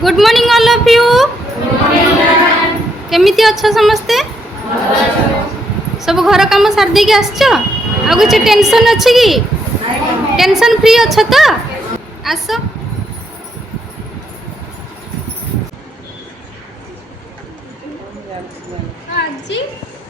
Good morning all of you. केमिति अच्छा समस्ते सब घर काम सार दे आसछ आ किसी टेंशन अच्छी कि टेंशन फ्री अच्छा तो आस आज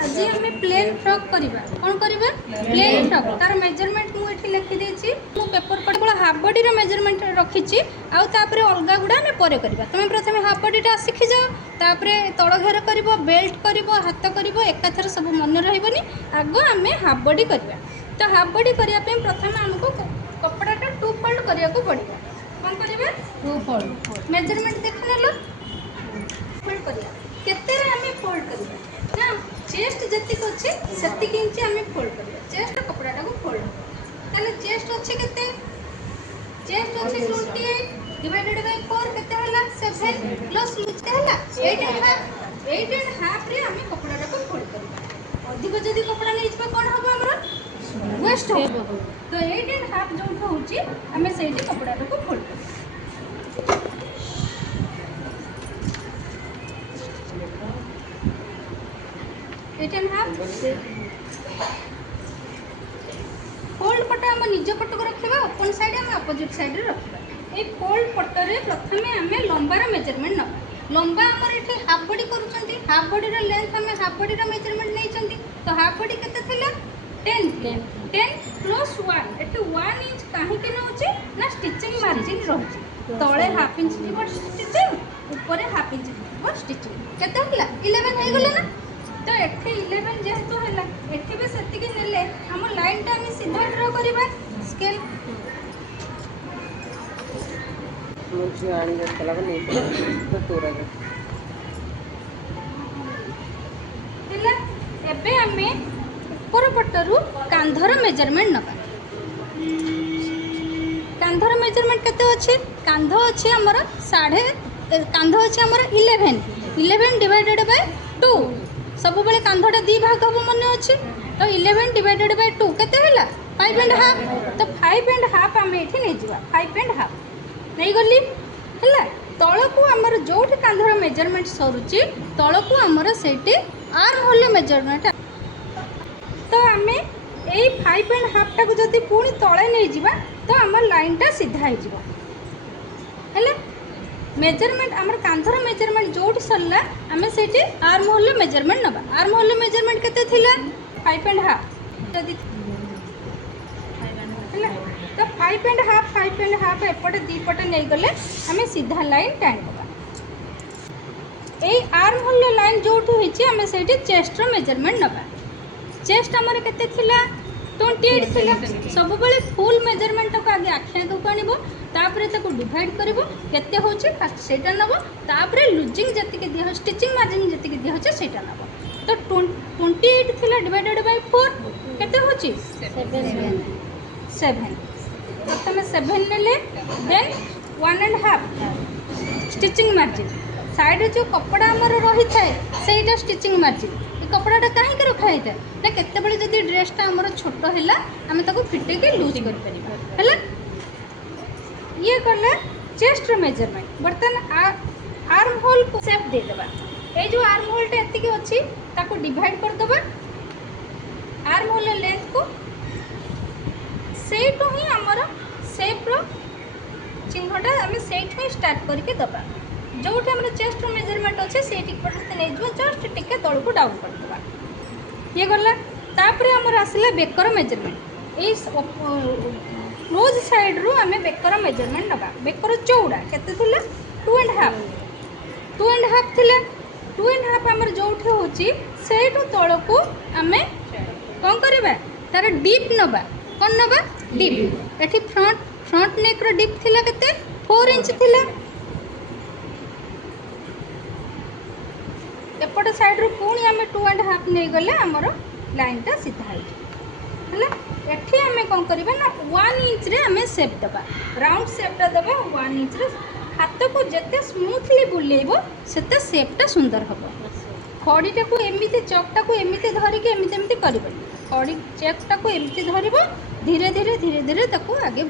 आज आम प्लेन फ्रॉक करवा कौन करवा प्लेन फ्रॉक तार मेजरमेंट मुझे लिखी देती मु पेपर केवल हाफ बॉडी मेजरमेंट रखी आउे अलग गुड़ा आम पर करवा तुम प्रथम हाफ बॉडीटा शिखी जाओ तापर तल घेर कर बेल्ट कर हाथ कर एकाथर सब मन रही आग आम हाफ बॉडी करवा तो हाफ बॉडी करने प्रथम आमको कपड़ाटा टू फोल्ड करने को पड़ो कौन करवा टू फोल्ड मेजरमेंट देख नेल फोल्ड करवा केते आम फोल्ड करवा ना चेस्ट जति अच्छे से इंच आम फोल्ड करवा चेस्ट कपड़ाटा को फोल्ड ताले चेस्ट अच्छे केते चेस्ट अच्छे 28 डिवाइडेड बाय 4 केते हला 7 प्लस केते हला 8 एंड हाफ रे आम कपड़ाटा को फोल्ड करवा अधिक जदि कपड़ा नै इसबा कोन हबो हमर वेस्ट हो तो 8 एंड हाफ जो होची आम सेठी कपड़ाटा को फोल्ड करवा 8 and half फोल्ड पट आम निज पट को रखा ओपन साइड आम अपोजिट साइड रे रखा ये फोल्ड पटरे प्रथम आम लंबार मेजरमेंट नवा लंबा आमर ये हाफ बॉडी करूँ हाफ बॉडी लेंथ आम हाफ बॉडी मेजरमेंट नहीं तो हाफ बॉडी केते थिला 10 प्लस 1 एटे 1 इंच कहीं नौचे ना स्टिचिंग मार्जिन रही तले हाफ इंच जीव स्टिचिंग ऊपर हाफ इंच जीव स्टिचिंग केते हला 11 हो गला ना तो एठी 11 जेहेतु है एठी भी सेतिकी नेले हम लाइन टा हम सीधा ड्रा करबा स्केल मुझे आनी चला नहीं तो तोरा हैला एबे हमें ऊपर पटरु कांधर मेजरमेंट नबा कांधर मेजरमेंट केते अछि कांध अछि हमर साढ़े कांध अछि हमर 11 डिवाइडेड बाय 2 सब बेले कांधटा दी भाग हम मन अच्छे तो 11 डिवाइडेड बाय 2 केते हला 5 एंड हाफ तो 5 एंड हाफ आम ये नहीं जा 5 एंड हाफ नहीं गली है तलू आमर जो कांधर मेजरमेंट सरुची तलू आमर से आर्म होल मेजरमेंट तो आम यही 5 एंड हाफ टाक जब पुणी तले नहीं जा तो आम लाइनटा सीधा हो मेजरमेंट आमर कांधर मेजरमेंट जो सरला आम से आर्म होल मेजरमेंट नबा आर्म होल मेजरमेंट केते थिला 5 एंड हाफ जदि तो 5 एंड हाफ एपटे दी पटे नहीं गले आम सीधा लाइन टाइम दबा ए आर्म होल लाइन जो होईची आम से चेस्ट रो मेजरमेंट नबा चेस्ट आमर केते थिला 28 थिला सब बेले फुल मेजरमेंट को आगे आखि आगे आनिबो तापरे ताको डिवाइड करिवो केते होची फर्स्ट सेटा नबो तापरे लूजिंग जति के दिया स्टिचिंग मार्जिन जति के दिया होची सेटा नबो तो 28 थिला डिवाइडेड बाय 4 केते होची 7 प्रथम 7 नेले देन 1 and half stitching margin side जो कपड़ा हमर रही थाए सेटा स्टिचिंग मार्जिन कपड़ाटा कहीं रखा है ना केते जदि ड्रेसटा आमर छोट है आम ताको फिटे के लूज कर ये कला चेस्ट मेजरमेंट बर्तमान आर्म होल को शेप दे देबा ए जो आर्म होलटा एतिके अछि ताको डिवाइड कर देबा आर्म होल लेंथ को सेटो ही हमर शेप रो चिन्हटा हम सेट ही स्टार्ट करके दबा जोठी हमर चेस्ट मेजरमेंट अच्छे से पड़ते नहीं जो जस्ट टिके तल को डाउन कर देबा ये गला तापरे हमर आसला बेकर मेजरमेंट ए क्लोज साइड रू आम बेकर मेजरमेंट नबा बेकर चौड़ा केते थिला 2 एंड हाफ थिला 2 एंड हाफ हमर जोठी होची सेटू तळ को आमे कोन करबा तार डीप नबा कोन नबा डीप एठी फ्रंट नेक रो डीप थिला केते 4 इंच थिला एपट साइड रू पुणी आम 2 एंड हाफ नहीं गले आमर लाइनटा सीधा है एठी आमे कोन करबा ना 1 इंच रे आमे शेप दबा राउंड शेपटा दबा 1 इंच रे हाथ को जते स्मूथली बुलेइबो सेते शेपटा सुंदर हबो खड़ीटा को एमिति चकटा को एमिति धरि के एमिति करबो खड़ी चेकटा को एमिति धरिबो धीरे धीरे ताको आगे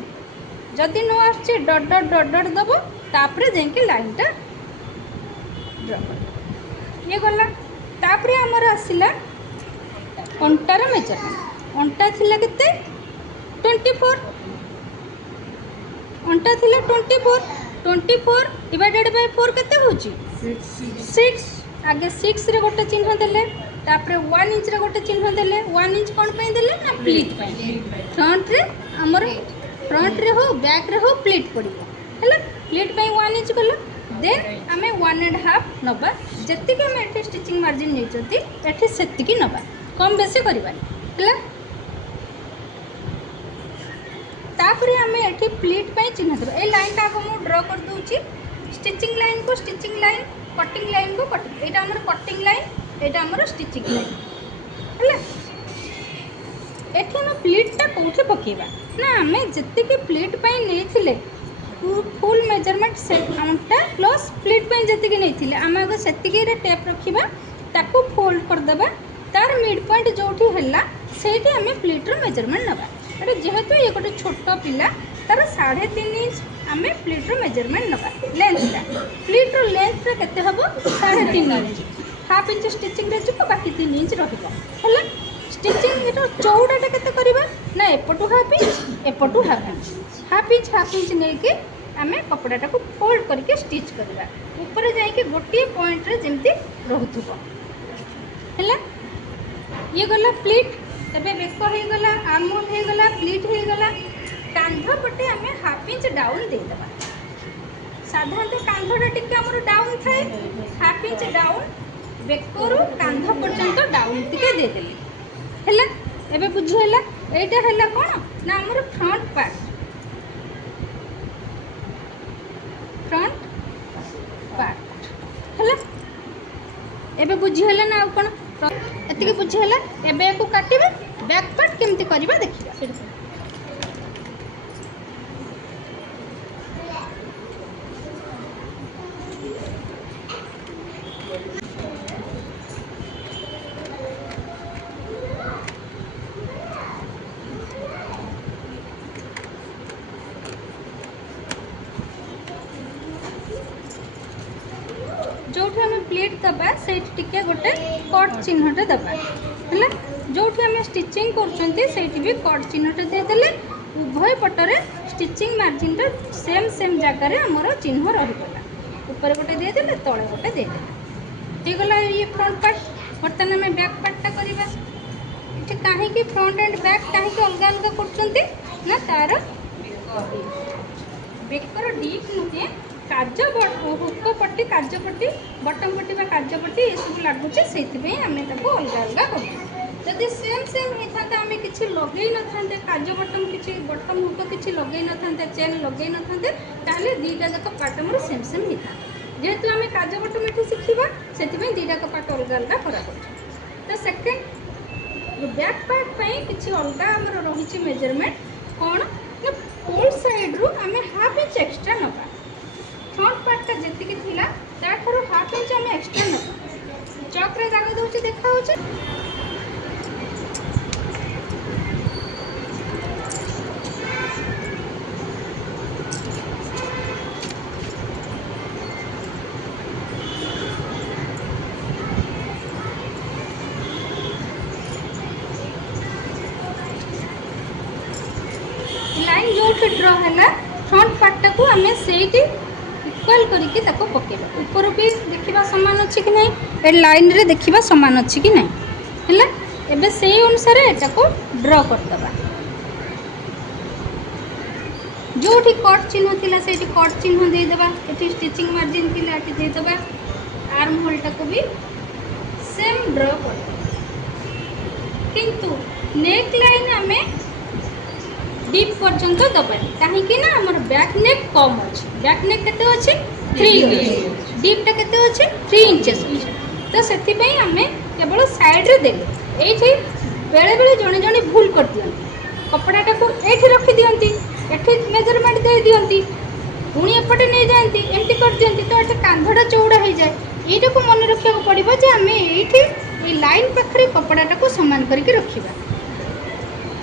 जदि न आछे डट डट डट डट दबो तापर जाइए लाइनटा ड्र कर ये गला तापर आमर आसला अंटार मेजरमेंट अंटा थिला केते 24 अंटा थिला 24 डिवाइडेड बाय 4 केते होची 6 आगे 6 रे गोटे चिन्ह देले तापर 1 इंच रे गोटे चिन्ह देले 1 इंच कोन पे देले ना प्लीट पे फ्रंट रे हमर फ्रंट रे हो बैक रे हो प्लीट पड़िबो हैला प्लीट पे 1 इंच गला देन आमे 1.5 नबा जति के हम एठी स्टिचिंग मार्जिन नै जति एठी सेति की नबा कम बेसी करबा हैला तापर आमे एठी प्लीट पे चिन्ह देबा ए लाइन का को मु ड्रा कर दूची स्टिचिंग लाइन को स्टिचिंग लाइन कटिंग लाइन को कटिंग एटा हमर कटिंग लाइन एटा हमर स्टिचिंग लाइन हैला एठी हम प्लीट ता कोठे पकेबा ना हमें जति के प्लीट पे नै थिले फुल मेजरमेंट सेट अंटा प्लस प्लीट पे जति के नै थिले हम अगर सेति के रे टेप रखिबा ताको फोल्ड कर देबा तार मिड पॉइंट जोठी हल्ला सेठी हमें प्लीट रो मेजरमेंट नबा अरे जेहेतु ये गोटे छोट पिला तार 3.5 इंच आम प्लीट रो मेजरमेंट नबा लेंथटा प्लीट रो लेंथ रे केते हबो 3.5 इंच हाफ इंच स्टिचिंग रे जको बाकी 3 इंच रहिबो हला स्टिचिंग रो चौड़ाटा केते करबा ना एपटू हाफ इंच नै के आम कपड़ाटा को फोल्ड करके स्टिच करबा ऊपर जाई के गोटे पॉइंट रे जेमती रहथुबो हला ये गला प्लीट तबे बेक हो गला आर्महोल हो गला प्लीट हो गला कांध पटे आम हाफ इंच डाउन दे देबा साधारणतः कांधटा टिके हमर डाउन थाए हाफ इंच डाउन बेकरू कांध पर्यंत डाउन टिके दे देली हैला एबे बुझ हैला एटा हैला कोन ना हमर फ्रंट पार्ट हैला एबे बुझ हैला ना कोन एतिके बुझ हैला एबे को काटिबे बैक पार्ट केमती करबा देखिबा जो आम प्लेट दबा से टिके गोटे कट चिन्हटे दबा है जो आम स्टिचिंग कर भी कट चिन्हटे देदेले उभय पटरे स्टिचिंग मार्जिन सेम जगार आमर चिन्ह रहीगला ऊपर गोटे देदेले तले गोटे देदेले होगला ये फ्रंट पार्ट बर्तमान आम बैक पार्टा करवा कहीं फ्रंट एंड बैक कहीं अलग अलग कर तार बेकर डीप नुहे काज हुक पट्टी काज पट्टी बटम पट्टी काज पट्टी ये सब लगुच से आम अलग अलग कर जदि सेम होता आम कि लगे न था काज बटम किसी बटम हुक किसी लगे न था चेन लगे न था दीटा जाक पार्ट आम सेम होता जेहेतु आम काज बटम ये शिखा से दीटाक पार्ट अलग अलग करा तो सेकेंड बैक पार्ट किसी अलग आम रही मेजरमेंट कौन ना फोर साइड रू आम हाफ इंच एक्सट्रा नवा फ्रंट पार्ट का जी थिला ताठू हाफ इंच आम एक्सट्रा नवा चक्र दाग दूसरी देखा लाइन जो ड्र है फ्रंट पार्टा को आम से इक्वल करके पकेबा ऊपर भी देखा सामान अच्छी कि नहीं ए लाइन रे देखा सामान अच्छी कि नहीं है एबे से अनुसार एटा को ड्र करदबा जो कट चिन्ह थिला से कट चिन्ह दे देबा एटी स्टिचिंग मार्जिन थिला एटी दे देबा आर्म होल टा को भी सेम ड्र कर किंतु नेक लाइन आमे डीप पर्यंत दबानी कहीं ना आम बैक नेक कम अच्छे बैक नेक केते अच्छे 3 इंच डीपटा केते अच्छे 3 इंचेस अच्छे तो से आम केवल साइड रे देले ये बेले बेले जड़े जड़े भूल कर दियंती कपड़ाटा को ये रखी दियंती एठी मेजरमेंट दे दियंती पुणी एपटे नहीं जाती एमती कर दियंती तो ये कांधटा चौड़ा हो जाए ये मन रखा पड़ो जे आम ये लाइन पाखे कपड़ाटा को सामान करके रखा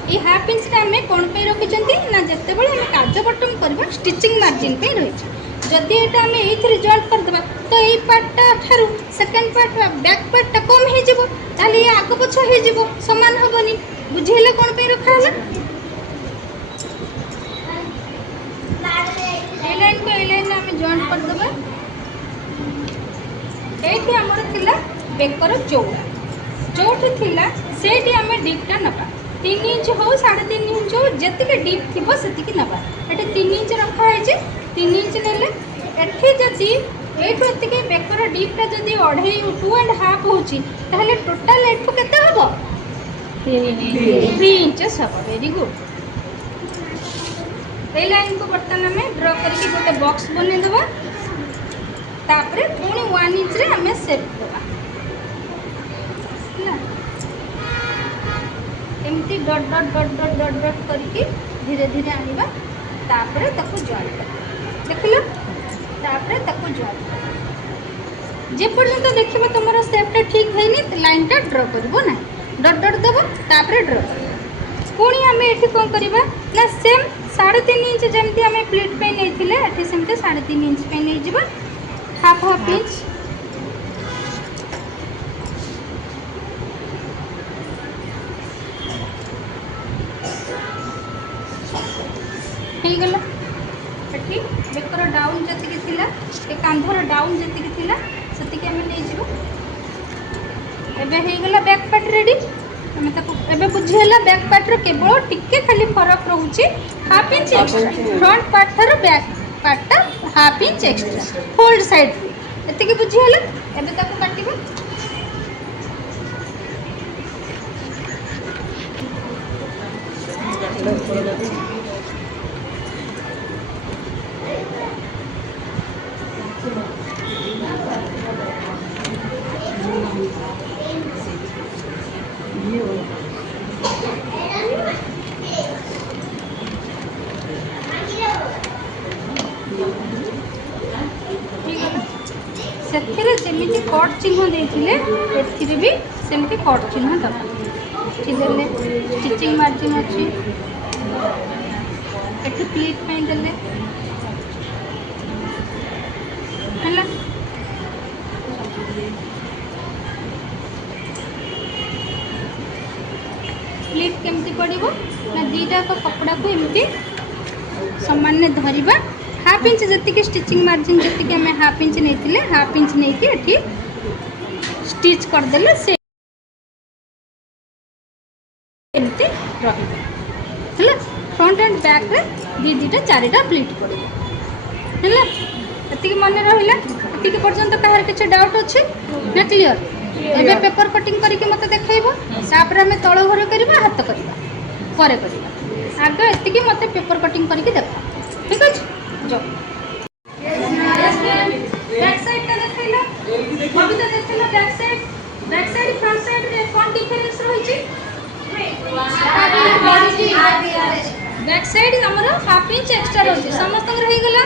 ये हाफ इंच आम कौन पे रखी ना जिते बड़े आम काज बटम करवा स्टिचिंग मार्जिन पे रही जदि एटा आम ये जॉइंट करदे तो ये पार्टा ठारू सेकेंड पार्ट बैक पार्टा कम हो ताले ये आग पछ हो सामान हेनी बुझेले कौन पे रखा है लाइन को लाइन आम जॉइंट करदे ये आमर थिला बेकर चौड़ा जोठी थिला सेठी आम डीपटा नबा 3 इंच हो 3.5 इंच हो जी डीप थी से नबा ये 3 इंच रखाई 3 इंच नेले एठी जदि एठू एतिके बेकर डीपटा जदि 2.5 होची ताहले टोटल एठू केते हबो 3 इंचेस हबो वेरी गुड ए लाइन को बर्तन में ड्रॉ करके गोटे बॉक्स बने देबा तापरे पुणी 1 इंच रे हमें सेट देबा ना एमती dot dot dot dot dot dot करके धीरे धीरे आनिबा तापरे ताको जॉइन कर देखिलो तापरे ताको जॉइन कर जे पर्यंत देखिबो तमरो शेपटा ठीक होइनी लाइनटा ड्रॉ करबो ना डॉट डॉट देबो तापरे ड्रॉ पुणी हमें एठी कोन करबा ना सेम 3.5 इंच जेमती हमें प्लेट पे नै थिले एठी सेमते 3.5 इंच पे नै जिबा हाफ इंच गला एठी बेकर डाउन जति थिला ए कांधर डाउन जति थिला सति के हमें ले जिवो एबे हे गला बैक पार्ट रेडी हमें ताको एबे बुझियला बैक पार्ट रो केवल टिके खाली फरक रहउची half inch extra front part थारो बैक पार्टटा half inch extra fold side एते के बुझियला एबे ताको काटिबो ସେଥିରେ ଯେମିତି କଟ୍ ଚିହ୍ନ ଦେଇଥିଲେ ଏଥିରେ ବି ସେମିତି କଟ୍ ଚିହ୍ନ ଦେବା ଏଠି ଦେଲେ ଷ୍ଟିଚିଂ ମାର୍ଜିନ୍ ଅଛି ଏଠି ପ୍ଲିଟ୍ ପାଇଁ ଦେଲେ ହେଲା प्लीट केमती पड़ो ना दीटा कपड़ा को एमती सामान्य धरिबा हाफ इंच जी स्टिचिंग मार्जिन जी आम हाफ इंच नहीं हाफ इंच नहीं एठी स्टिच करदेले से एमती रहिबा फ्रंट एंड बैक रे दीटा चारिटा प्लीट पड़ो है एति मन रहा एति पर्यंत कहार किसी डाउट अच्छे ना क्लियर एबे पेपर कटिंग करके मत देखैबो तापर हमें तळ घर करबा हाथ करबा परे करबा आगे एति मत पेपर कटिंग करके देखो ठीक है जो बैक साइड का देखैला अभी तो देखैला बैक साइड फ्रंट साइड रे कोन डिफरेंस रही छी बैक साइड हमरो हाफ इंच एक्स्ट्रा रही समस्त रही गला